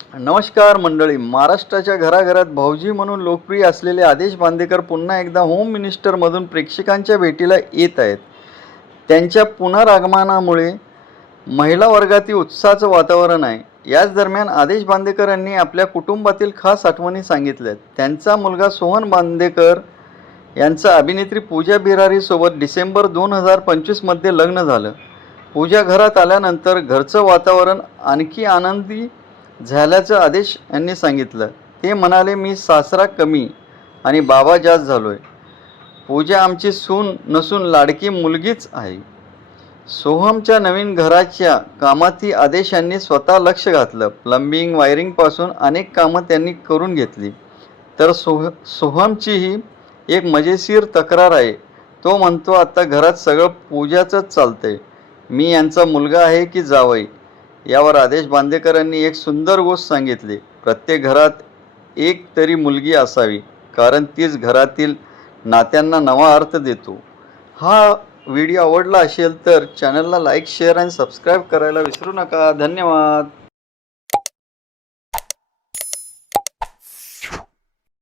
नमस्कार मंडळी. महाराष्ट्राच्या घराघरात भाऊजी म्हणून लोकप्रिय असलेले आदेश बांदेकर पुन्हा एकदा होम मिनिस्टरमधून प्रेक्षकांच्या भेटीला येत आहेत. त्यांच्या पुनरागमनामुळे महिला वर्गातील उत्साहाचं वातावरण आहे. याच दरम्यान आदेश बांदेकर यांनी आपल्या कुटुंबातील खास आठवणी सांगितल्यात. त्यांचा मुलगा सोहन बांदेकर यांचं अभिनेत्री पूजा बिरारीसोबत डिसेंबर 2025मध्ये लग्न झालं. पूजा घरात आल्यानंतर घरचं वातावरण आणखी आनंदी झाल्याचं आदेश यांनी सांगितलं. ते म्हणाले, मी सासरा कमी आणि बाबा जास्त झालोय. पूजा आमची सून नसून लाडकी मुलगीच आहे. सोहमच्या नवीन घराच्या कामातही आदेश यांनी स्वतः लक्ष घातलं. प्लंबिंग वायरिंगपासून अनेक कामं त्यांनी करून घेतली. तर सोहमची ही एक मजेशीर तक्रार आहे. तो म्हणतो, आता घरात सगळं पूजाचंच चालतंय. मी यांचा मुलगा आहे की जावई? यावर आदेश बांदेकर यांनी एक सुंदर गोष्ट सांगितली. प्रत्येक घरात एक तरी मुलगी असावी, कारण तीच घरातील नात्यांना नवा अर्थ देतो. हा व्हिडिओ आवडला असेल तर चॅनलला लाईक, शेअर आणि सबस्क्राईब करायला विसरू नका. धन्यवाद.